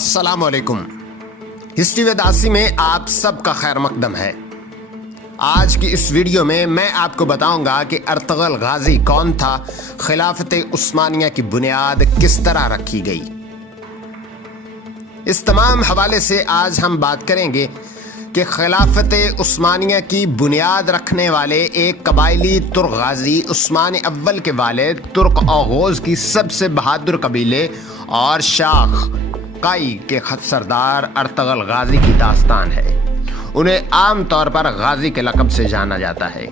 السلام علیکم۔ History with آسی میں آپ سب کا خیر مقدم ہے۔ آج کی اس ویڈیو میں آپ کو بتاؤں گا کہ ارطغرل غازی کون تھا، خلافت عثمانیہ کی بنیاد کس طرح رکھی گئی۔ اس تمام حوالے سے آج ہم بات کریں گے کہ خلافت عثمانیہ کی بنیاد رکھنے والے ایک قبائلی ترک غازی عثمان اول کے والد ترک اوغوز کی سب سے بہادر قبیلے اور شاخ قائی کے خط سردار ارطغرل غازی کی داستان ہے۔ انہیں عام طور پر غازی کے لقب سے جانا جاتا ہے۔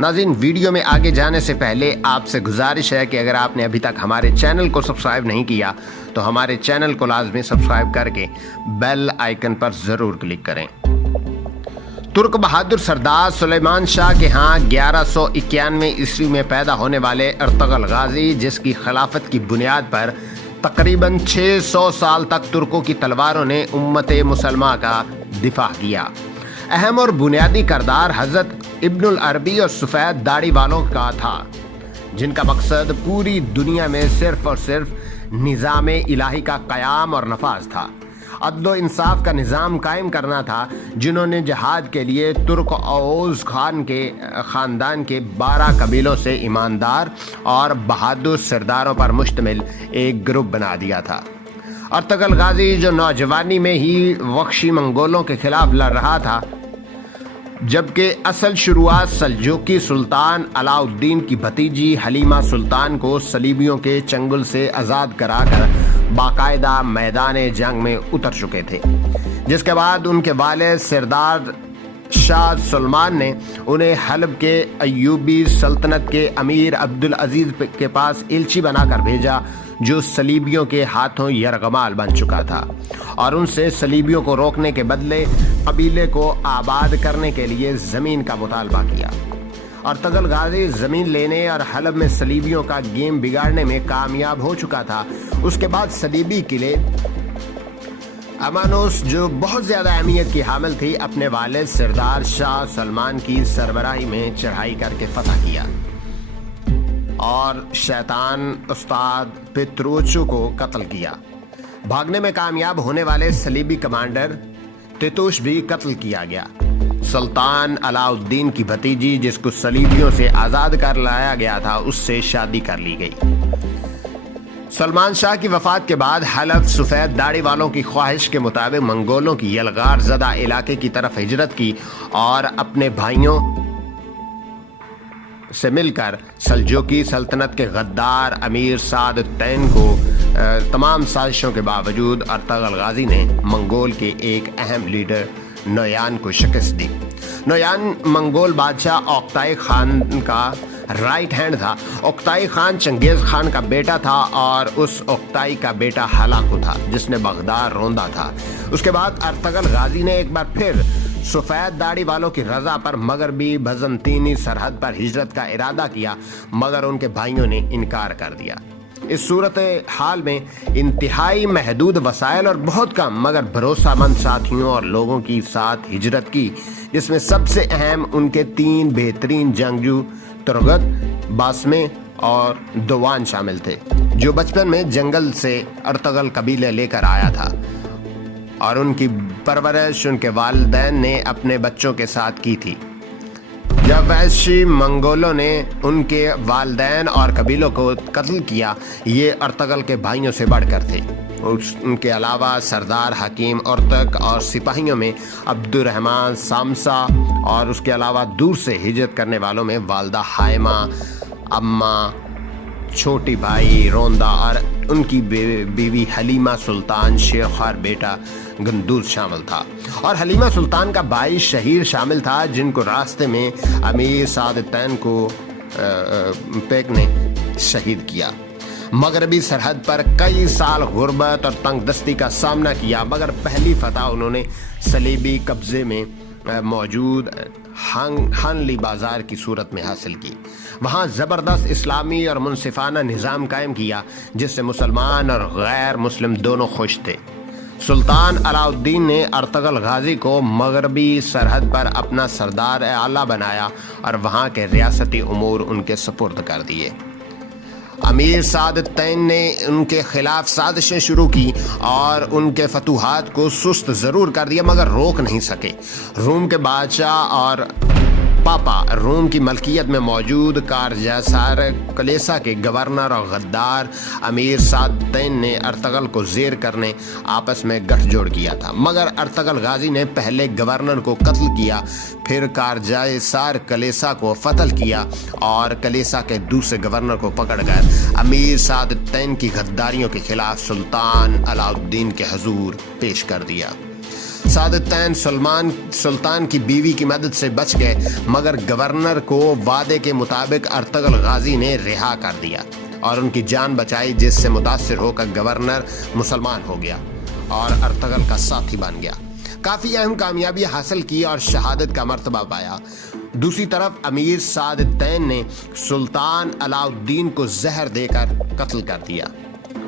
ناظرین، ویڈیو میں آگے جانے سے پہلے آپ سے گزارش ہے کہ اگر آپ نے ابھی تک ہمارے چینل کو سبسکرائب نہیں کیا تو ہمارے چینل کو لازمی سبسکرائب کر کے بیل آئیکن پر ضرور کلک کریں۔ ترک بہادر سردار سلیمان شاہ کے ہاں 1191 عیسوی میں پیدا ہونے والے ارطغرل غازی، جس کی خلافت کی بنیاد پر تقریباً 600 سال تک ترکوں کی تلواروں نے امت مسلمہ کا دفاع کیا۔ اہم اور بنیادی کردار حضرت ابن العربی اور سفید داڑھی والوں کا تھا، جن کا مقصد پوری دنیا میں صرف اور صرف نظام الہی کا قیام اور نفاذ تھا۔ عدل و انصاف کا نظام قائم کرنا تھا، جنہوں نے جہاد کے لیے ترک اوغوز خاندان کے 12 قبیلوں سے ایماندار اور بہادر سرداروں پر مشتمل ایک گروپ بنا دیا تھا۔ ارطغرل غازی، جو نوجوانی میں ہی وحشی منگولوں کے خلاف لڑ رہا تھا، جبکہ اصل شروعات سلجوقی سلطان علاء الدین کی بھتیجی حلیمہ سلطان کو صلیبیوں کے چنگل سے آزاد کرا کر باقاعدہ میدان جنگ میں اتر چکے تھے، جس کے بعد ان کے والد سردار شاہ سلمان نے انہیں حلب کے ایوبی سلطنت کے امیر عبدالعزیز کے پاس ایلچی بنا کر بھیجا، جو صلیبیوں کے ہاتھوں یرغمال بن چکا تھا، اور ان سے صلیبیوں کو روکنے کے بدلے قبیلے کو آباد کرنے کے لیے زمین کا مطالبہ کیا۔ ارطغرل غازی زمین لینے اور حلب میں صلیبیوں کا گیم بگاڑنے میں کامیاب ہو چکا تھا۔ اس کے بعد صلیبی قلعے امانوس، جو بہت زیادہ اہمیت کی حامل تھی، اپنے والد سردار شاہ سلمان کی سربراہی میں چڑھائی کر کے فتح کیا اور شیطان استاد پیتروچو کو قتل کیا۔ بھاگنے میں کامیاب ہونے والے صلیبی کمانڈر تیتوش بھی قتل کیا گیا۔ سلطان علاء الدین کی بھتیجی، جس کو صلیبیوں سے آزاد کر لایا گیا تھا، اس سے شادی کر لی گئی۔ سلمان شاہ کی وفات کے بعد حلب سفید داڑھی والوں کی خواہش کے مطابق منگولوں کی یلغار زدہ علاقے کی طرف ہجرت کی اور اپنے بھائیوں سے مل کر سلجوقی سلطنت کے غدار امیر سعد الدین کو تمام سازشوں کے باوجود ارطغرل غازی نے منگول کے ایک اہم لیڈر نویان کو شکست دی۔ نویان منگول بادشاہ اوکتائی خان کا رائٹ ہینڈ تھا۔ اوکتائی خان چنگیز خان کا بیٹا تھا اور اس اوکتائی کا بیٹا ہلاکو تھا، جس نے بغداد روندا تھا۔ اس کے بعد ارطغرل غازی نے ایک بار پھر سفید داڑھی والوں کی رضا پر مغربی بزنطینی سرحد پر ہجرت کا ارادہ کیا، مگر ان کے بھائیوں نے انکار کر دیا۔ اس صورت حال میں انتہائی محدود وسائل اور بہت کم مگر بھروسہ مند ساتھیوں اور لوگوں کی ساتھ ہجرت کی، جس میں سب سے اہم ان کے 3 بہترین جنگجو ترغت، باسمے اور دوان شامل تھے، جو بچپن میں جنگل سے ارطغرل قبیلے لے کر آیا تھا، اور ان کی پرورش ان کے والدین نے اپنے بچوں کے ساتھ کی تھی۔ جب وحشی منگولوں نے ان کے والدین اور قبیلوں کو قتل کیا، یہ ارطغرل کے بھائیوں سے بڑھ کر تھے۔ ان کے علاوہ سردار حکیم ارتک اور سپاہیوں میں عبد الرحمن سامسا، اور اس کے علاوہ دور سے ہجرت کرنے والوں میں والدہ حائمہ، اماں، چھوٹی بھائی روندا اور ان کی بیوی حلیمہ سلطان، شیخ اور بیٹا گندوز شامل تھا، اور حلیمہ سلطان کا بھائی شہیر شامل تھا، جن کو راستے میں امیر سعد الدین کو پیک نے شہید کیا۔ مغربی سرحد پر کئی سال غربت اور تنگ دستی کا سامنا کیا، مگر پہلی فتح انہوں نے صلیبی قبضے میں موجود ہانلی بازار کی صورت میں حاصل کی۔ وہاں زبردست اسلامی اور منصفانہ نظام قائم کیا، جس سے مسلمان اور غیر مسلم دونوں خوش تھے۔ سلطان علاء الدین نے ارطغرل غازی کو مغربی سرحد پر اپنا سردار اعلیٰ بنایا اور وہاں کے ریاستی امور ان کے سپرد کر دیے۔ امیر سعد الطین نے ان کے خلاف سازشیں شروع کی اور ان کے فتوحات کو سست ضرور کر دیا مگر روک نہیں سکے۔ روم کے بادشاہ اور پاپا روم کی ملکیت میں موجود کارجاسار کلیسا کے گورنر اور غدار امیر سعد الطین نے ارطغرل کو زیر کرنے آپس میں گٹھ جوڑ کیا تھا، مگر ارطغرل غازی نے پہلے گورنر کو قتل کیا، پھر کارجاسار کلیسا کو فتح کیا اور کلیسا کے دوسرے گورنر کو پکڑ کر امیر سعد الطین کی غداریوں کے خلاف سلطان علاء الدین کے حضور پیش کر دیا۔ سعد الطین سلطان کی بیوی کی مدد سے بچ گئے مگر گورنر کو وعدے کے مطابق ارطغرل غازی نے رہا کر دیا اور ان کی جان بچائی، جس سے متاثر ہو کر گورنر مسلمان ہو گیا اور ارطغرل کا ساتھی بن گیا، کافی اہم کامیابی حاصل کی اور شہادت کا مرتبہ پایا۔ دوسری طرف امیر سعد الطین نے سلطان علاء الدین کو زہر دے کر قتل کر دیا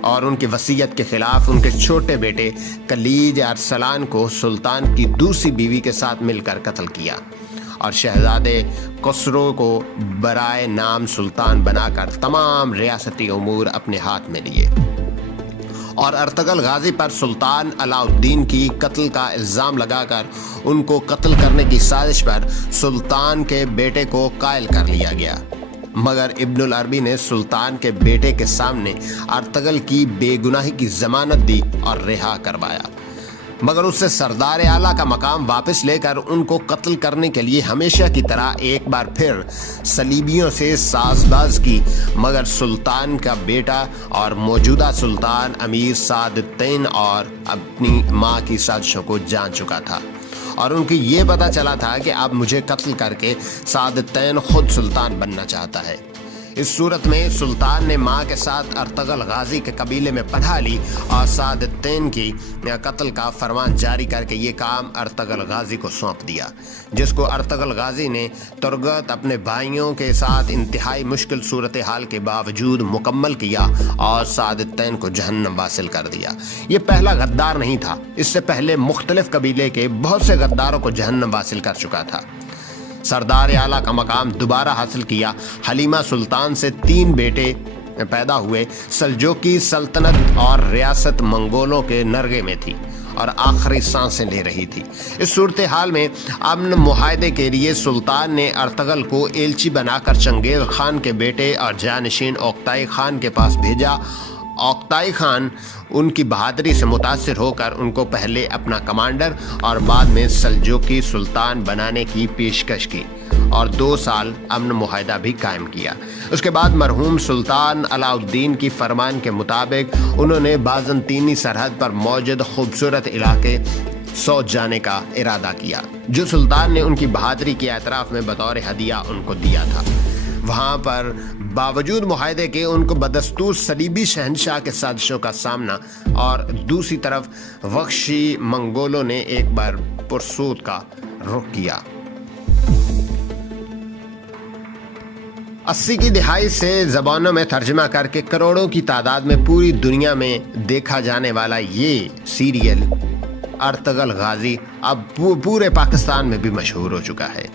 اور ان کی وصیت کے خلاف ان کے چھوٹے بیٹے کلیج ارسلان کو سلطان کی دوسری بیوی کے ساتھ مل کر قتل کیا اور شہزادے خسرو کو برائے نام سلطان بنا کر تمام ریاستی امور اپنے ہاتھ میں لیے اور ارطغرل غازی پر سلطان علاء الدین کی قتل کا الزام لگا کر ان کو قتل کرنے کی سازش پر سلطان کے بیٹے کو قائل کر لیا گیا، مگر ابن العربی نے سلطان کے بیٹے کے سامنے ارطغرل کی بے گناہی کی ضمانت دی اور رہا کروایا، مگر اس سے سردار اعلیٰ کا مقام واپس لے کر ان کو قتل کرنے کے لیے ہمیشہ کی طرح ایک بار پھر صلیبیوں سے ساز باز کی، مگر سلطان کا بیٹا اور موجودہ سلطان امیر سعد الطین اور اپنی ماں کی سازشوں کو جان چکا تھا اور ان کی یہ پتہ چلا تھا کہ اب مجھے قتل کر کے سعد الطین خود سلطان بننا چاہتا ہے۔ اس صورت میں سلطان نے ماں کے ساتھ ارطغرل غازی کے قبیلے میں پناہ لی اور سعد الطین کی قتل کا فرمان جاری کر کے یہ کام ارطغرل غازی کو سونپ دیا، جس کو ارطغرل غازی نے ترغت اپنے بھائیوں کے ساتھ انتہائی مشکل صورتحال کے باوجود مکمل کیا اور سعد الطین کو جہنم واصل کر دیا۔ یہ پہلا غدار نہیں تھا، اس سے پہلے مختلف قبیلے کے بہت سے غداروں کو جہنم واصل کر چکا تھا۔ سردار اعلیٰ کا مقام دوبارہ حاصل کیا۔ حلیمہ سلطان سے 3 بیٹے پیدا ہوئے۔ سلجوقی سلطنت اور ریاست منگولوں کے نرغے میں تھی اور آخری سانسیں لے رہی تھی۔ اس صورتحال میں امن معاہدے کے لیے سلطان نے ارطغرل کو ایلچی بنا کر چنگیز خان کے بیٹے اور جانشین اوکتائی خان کے پاس بھیجا۔ اوکتائی خان ان کی بہادری سے متاثر ہو کر ان کو پہلے اپنا کمانڈر اور بعد میں سلجوقی سلطان بنانے کی پیشکش کی اور 2 سال امن معاہدہ بھی قائم کیا۔ اس کے بعد مرحوم سلطان علاء الدین کی فرمان کے مطابق انہوں نے بازنطینی سرحد پر موجود خوبصورت علاقے سوچ جانے کا ارادہ کیا، جو سلطان نے ان کی بہادری کے اعتراف میں بطور ہدیہ ان کو دیا تھا۔ وہاں پر باوجود معاہدے کے ان کو بدستور صلیبی شہنشاہ کے سازشوں کا سامنا اور دوسری طرف وحشی منگولوں نے ایک بار پرسود کا رخ کیا۔ 80 کی دہائی سے زبانوں میں ترجمہ کر کے کروڑوں کی تعداد میں پوری دنیا میں دیکھا جانے والا یہ سیریل ارطغرل غازی اب پورے پاکستان میں بھی مشہور ہو چکا ہے۔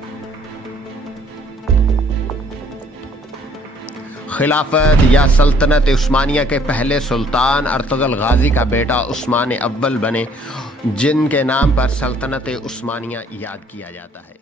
خلافت یا سلطنت عثمانیہ کے پہلے سلطان ارطغرل غازی کا بیٹا عثمان اول بنے، جن کے نام پر سلطنت عثمانیہ یاد کیا جاتا ہے۔